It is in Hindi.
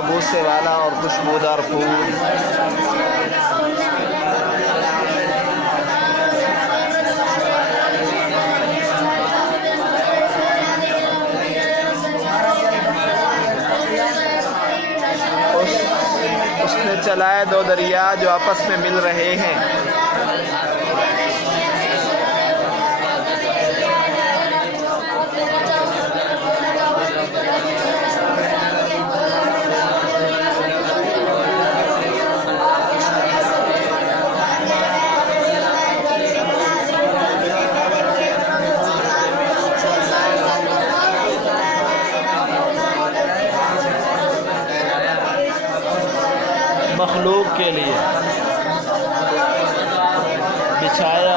बूसे वाला और खुशबूदार फूल। उसने चलाए दो दरिया जो आपस में मिल रहे हैं। मखलूक के लिए बिछाया